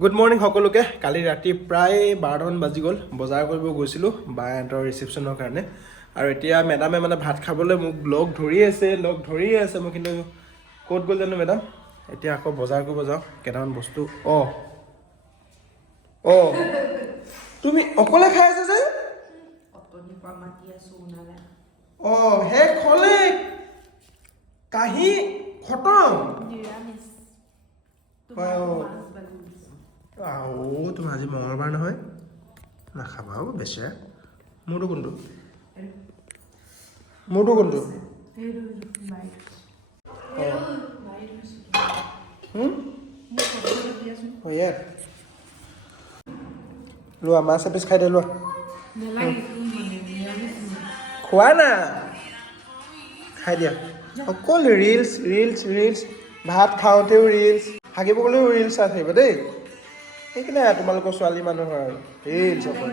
Good morning সকলোকে। কালি ৰাতি প্ৰায় 12মান বাজি গ'ল। বজাৰ কৰিব গৈছিলোঁ বাহঁতৰ ৰিচেপশ্যনৰ কাৰণে, আৰু এতিয়া মেডামে মানে ভাত খাবলৈ মোক লগ ধৰিয়ে আছে মোক, কিন্তু ক'ত গ'ল জানো মেডাম। এতিয়া আকৌ বজাৰ কৰিব যাওঁ কেইটামান বস্তু। তুমি অকলে খাই আছা যে? শেষ হ'লে কাহি খতম। তুমি আজি মঙলবাৰ নহয়, নাখাবা বেছি। মোৰটো কোনটো? ইয়াত লোৱা মাছ এপিচ খাই দে, লোৱা। খোৱা না, খাই দিয়া। অকল ৰিলছ ভাত খাওঁতেও ৰিলছ, হাগিব গ'লেও ৰিলছ চাই থাকিবা দেই। সেইকাৰণে তোমালোকৰ ছোৱালী মানুহৰ আৰু ৰিলছ অকল।